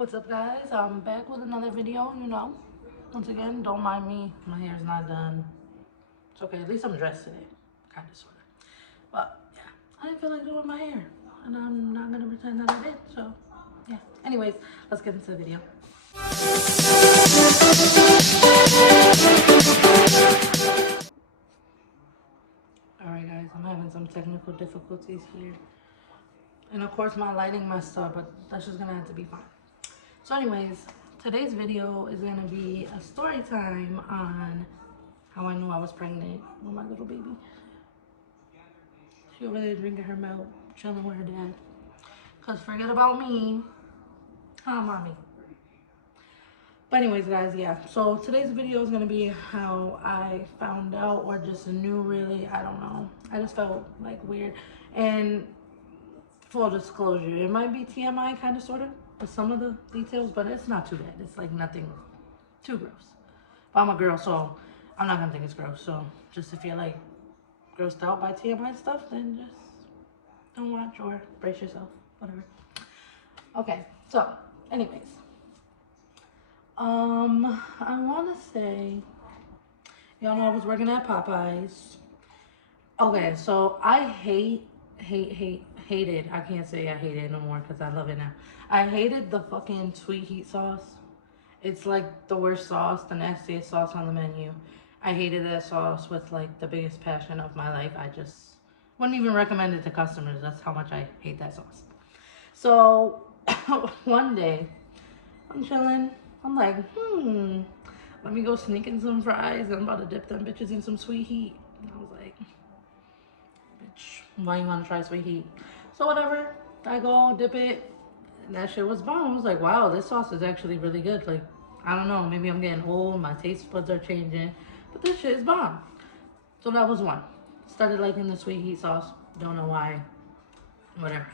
What's up, guys? I'm back with another video. Once again, don't mind me. My hair's not done. It's okay. At least I'm dressed today. Kind of, sort of. But, yeah. I didn't feel like doing my hair. And I'm not going to pretend that I did. So, yeah. Anyways, let's get into the video. Alright, guys. I'm having some technical difficulties here. And, of course, my lighting messed up. But that's just going to have to be fine. So anyways, today's video is going to be a story time on how I knew I was pregnant with my little baby. She over there drinking her milk, chilling with her dad. Because forget about me. Huh, mommy? But anyways, guys, yeah. So today's video is going to be how I found out or just knew, really. I don't know. I just felt like weird. And full disclosure, it might be TMI kind of, sort of. With some of the details, but it's not too bad. It's like nothing too gross. But I'm a girl, so I'm not gonna think it's gross. So just if you're like grossed out by TMI stuff, then just don't watch or brace yourself, whatever. Okay, so anyways, I wanna say, y'all know I was working at Popeyes. Okay, so I hated, I can't say I hate it no more because I love it now. I hated the fucking sweet heat sauce. It's like the worst sauce, the nastiest sauce on the menu. I hated that sauce with like the biggest passion of my life. I just wouldn't even recommend it to customers. That's how much I hate that sauce. So one day, I'm chilling. I'm like, let me go sneak in some fries. I'm about to dip them bitches in some sweet heat. And I was like, bitch, why you want to try sweet heat? So whatever, I go dip it, and that shit was bomb. I was like, wow, this sauce is actually really good. Like, I don't know, maybe I'm getting old, my taste buds are changing, but this shit is bomb. So that was one. Started liking the sweet heat sauce. Don't know why. Whatever.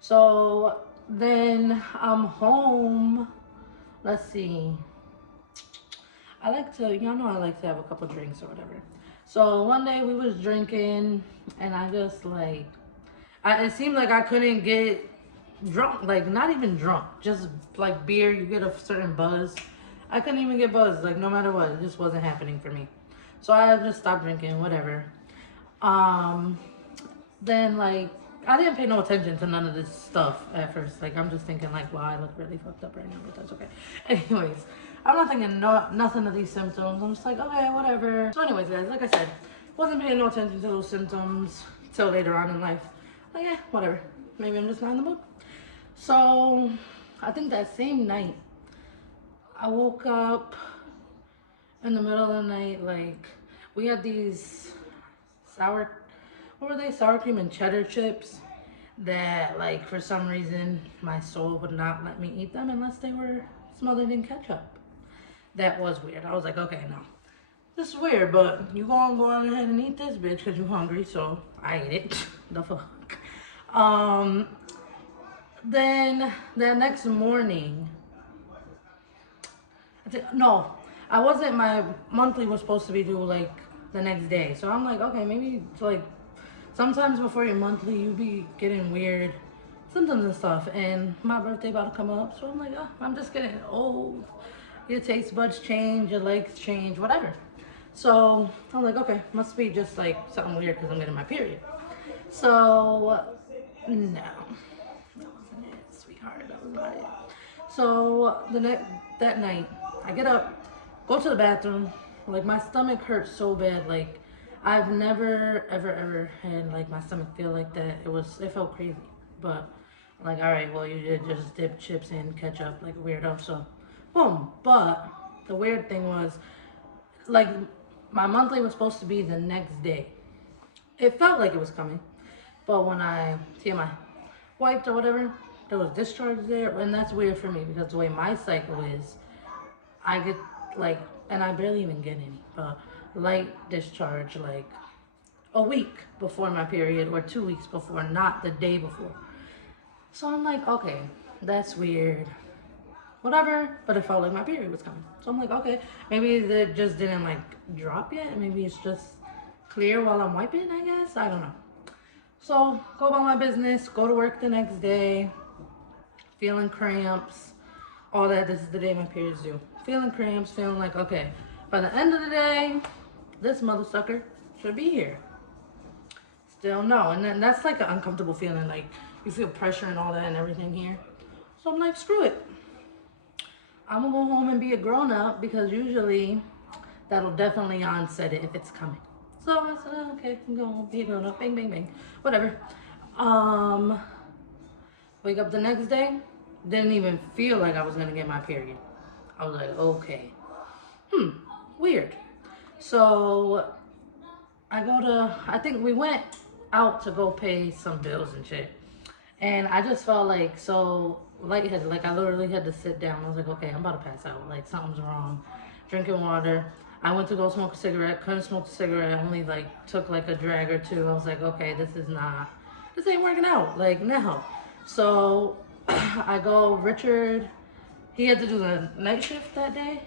So then I'm home. Let's see. I like to, y'all know I like to have a couple drinks or whatever. So one day we was drinking, and I just like, it seemed like I couldn't get drunk, like not even drunk, just like beer, you get a certain buzz. I couldn't even get buzzed, like no matter what, it just wasn't happening for me. So I just stopped drinking, whatever. Then like, I didn't pay no attention to none of this stuff at first. Like I'm just thinking like, wow, I look really fucked up right now, but that's okay. Anyways, I'm not thinking nothing of these symptoms. I'm just like, okay, whatever. So anyways, guys, like I said, wasn't paying no attention to those symptoms till later on in life. Like, yeah, whatever. Maybe I'm just not in the mood. So I think that same night, I woke up in the middle of the night, like, we had these what were they? Sour cream and cheddar chips that, like, for some reason, my soul would not let me eat them unless they were smothered in ketchup. That was weird. I was like, okay, no. This is weird, but you go on ahead and eat this, bitch, because you're hungry, so I ate it. The fuck? Then the next morning, no, I wasn't, my monthly was supposed to be due like the next day. So I'm like, okay, maybe it's like sometimes before your monthly, you be getting weird symptoms and stuff. And my birthday about to come up. So I'm like, oh, I'm just getting old. Your taste buds change, your legs change, whatever. So I'm like, okay, must be just like something weird because I'm getting my period. So no, that wasn't it, sweetheart. That was not it. So that night, I get up, go to the bathroom. Like my stomach hurts so bad. Like I've never ever had like my stomach feel like that. It felt crazy. But I'm like, all right, well you did just dip chips in ketchup like a weirdo. So boom. But the weird thing was, like, my monthly was supposed to be the next day. It felt like it was coming, but when I wiped or whatever, there was discharge there, and that's weird for me because the way my cycle is, I get like, and I barely even get any, but light discharge like a week before my period or 2 weeks before, not the day before. So I'm like, okay, that's weird. Whatever, but it felt like my period was coming. So I'm like, okay, maybe it just didn't like drop yet. Maybe it's just clear while I'm wiping, I guess. I don't know. So go about my business, go to work the next day, feeling cramps. all that, this is the day my period's due. Feeling cramps, feeling like, okay, by the end of the day, this mother sucker should be here. Still no. And then that's like an uncomfortable feeling, like you feel pressure and all that and everything here. So I'm like, screw it. I'm gonna go home and be a grown up because usually that'll definitely onset it if it's coming. So I said, oh, okay, I'm gonna be a grown up. Bang, bang, bang. Whatever. Wake up the next day, didn't even feel like I was gonna get my period. I was like, okay. Weird. So I think we went out to go pay some bills and shit. And I just felt like so lightheaded. Like I literally had to sit down. I was like, okay, I'm about to pass out. Like something's wrong. Drinking water. I went to go smoke a cigarette. Couldn't smoke a cigarette. I only like took like a drag or two. I was like, okay, this ain't working out. Like no. So I go, Richard, he had to do the night shift that day.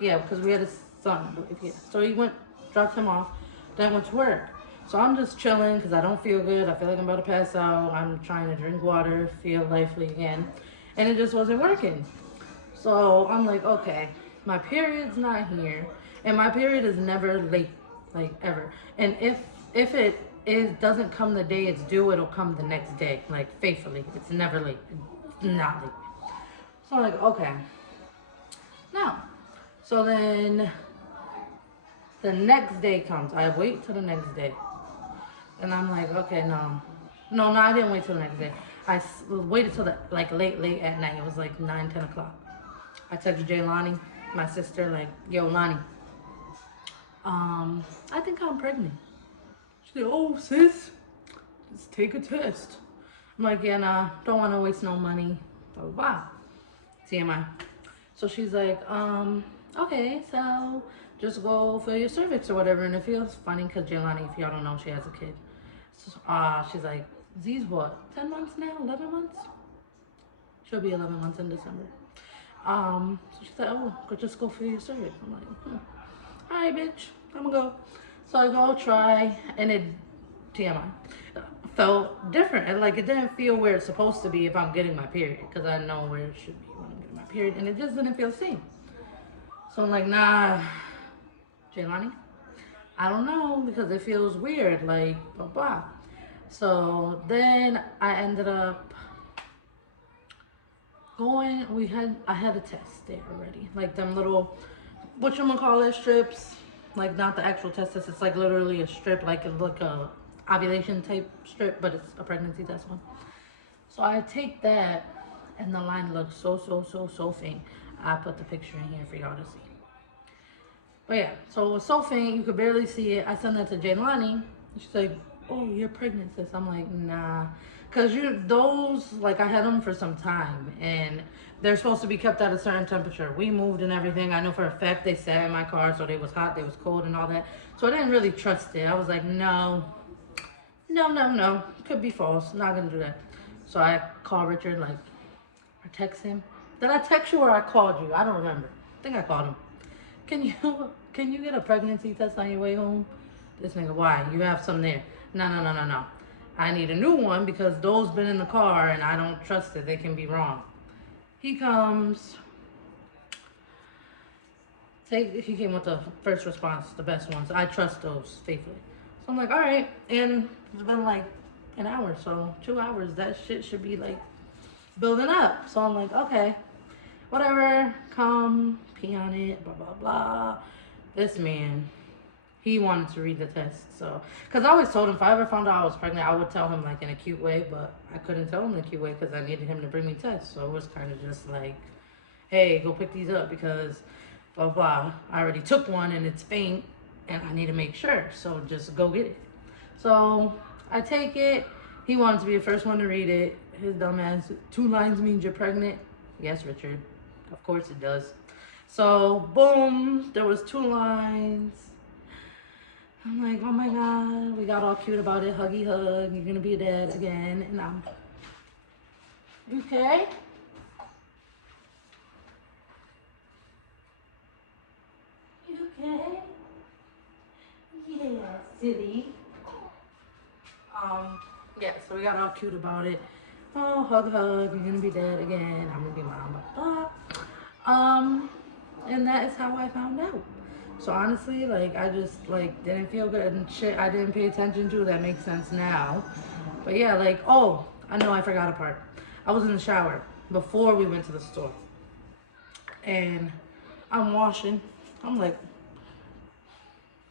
Yeah, because we had a son. So he went, dropped him off, then went to work. So I'm just chilling because I don't feel good. I feel like I'm about to pass out. I'm trying to drink water, feel lively again. And it just wasn't working. So I'm like, okay, my period's not here. And my period is never late, like ever. And if it doesn't come the day it's due, it'll come the next day, like faithfully. It's never late. It's not late. So I'm like, okay. Now, so then the next day comes. I wait till the next day. And I'm like, okay, no, I didn't wait till the next day. I waited till like late at night. It was like 9, 10 o'clock. I texted Jaylani, my sister, like, yo, Lonnie, I think I'm pregnant. She said, oh, sis, just take a test. I'm like, yeah, nah, don't want to waste no money. Blah, blah, blah. TMI. So she's like, okay, so just go for your cervix or whatever. And it feels funny because Jaylani, if y'all don't know, she has a kid. So, she's like, Z's what, 10 months now, 11 months? She'll be 11 months in December. So she said, oh, just go for your cervix. I'm like, all right, bitch, I'm gonna go. So I go try, and it, TMI, felt different. And like, it didn't feel where it's supposed to be if I'm getting my period, because I know where it should be when I'm getting my period, and it just didn't feel the same. So I'm like, nah, Jaylani, I don't know, because it feels weird, like, blah, blah. So then I ended up going, I had a test there already. Like them little, whatchamacallit strips, like not the actual test, it's like literally a strip, like a ovulation type strip, but it's a pregnancy test one. So I take that, and the line looks so faint. I put the picture in here for y'all to see. But yeah, so it was so faint, you could barely see it. I sent that to Jaylani. She's like, oh, you're pregnant, sis. I'm like, nah. Because those, like, I had them for some time, and they're supposed to be kept at a certain temperature. We moved and everything. I know for a fact they sat in my car, so they was hot, they was cold, and all that. So I didn't really trust it. I was like, no. Could be false. Not going to do that. So I called Richard, like, or text him. Did I text you or I called you? I don't remember. I think I called him. Can you get a pregnancy test on your way home? This nigga, why? You have some there. No. I need a new one because those been in the car and I don't trust it. They can be wrong. He comes. He came with the first response, the best ones. I trust those faithfully. So I'm like, all right. And it's been like an hour, so 2 hours. That shit should be like building up. So I'm like, okay, whatever. Come, pee on it, blah, blah, blah. This man, he wanted to read the test. So, because I always told him if I ever found out I was pregnant, I would tell him like in a cute way, but I couldn't tell him in a cute way because I needed him to bring me tests. So it was kind of just like, hey, go pick these up because blah, blah. I already took one and it's faint and I need to make sure. So just go get it. So I take it. He wanted to be the first one to read it. His dumb ass, 2 lines means you're pregnant. Yes, Richard. Of course it does. So, boom, there was 2 lines. I'm like, oh my God, we got all cute about it. Huggy hug, you're gonna be a dad again. And I'm, you okay? You okay? Yeah, silly. Yeah, so we got all cute about it. Oh, hug, you're gonna be dad again. I'm gonna be mom, blah, blah. And that is how I found out. So honestly, like I just like didn't feel good and shit I didn't pay attention to. That makes sense now. But yeah, like, oh, I know I forgot a part. I was in the shower before we went to the store. And I'm washing. I'm like,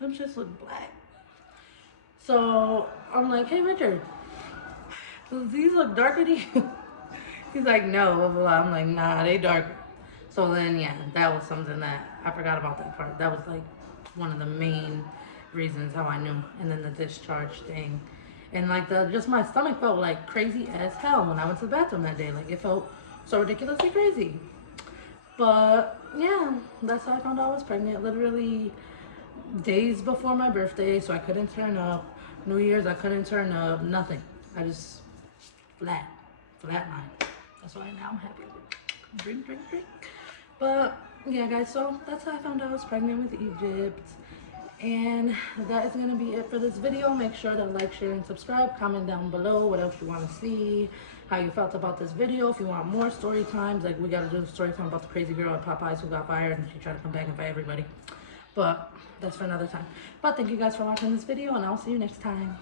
them shits look black. So I'm like, hey Richard, does these look darker to you? He's like, no, blah, blah, blah. I'm like, nah, they darker. So then, yeah, that was something that I forgot about that part. That was like one of the main reasons how I knew. And then the discharge thing. And like just my stomach felt like crazy as hell when I went to the bathroom that day. Like it felt so ridiculously crazy. But yeah, that's how I found out I was pregnant. Literally days before my birthday, so I couldn't turn up. New Year's, I couldn't turn up. Nothing. I just flat line. That's why now I'm happy with drink. But yeah, guys, so that's how I found out I was pregnant with Egypt. And that is gonna be it for this video. Make sure to like, share, and subscribe. Comment down below what else you want to see, how you felt about this video. If you want more story times, like we gotta do a story time about the crazy girl at Popeyes who got fired and she tried to come back and fight everybody. But that's for another time. But thank you guys for watching this video, and I'll see you next time.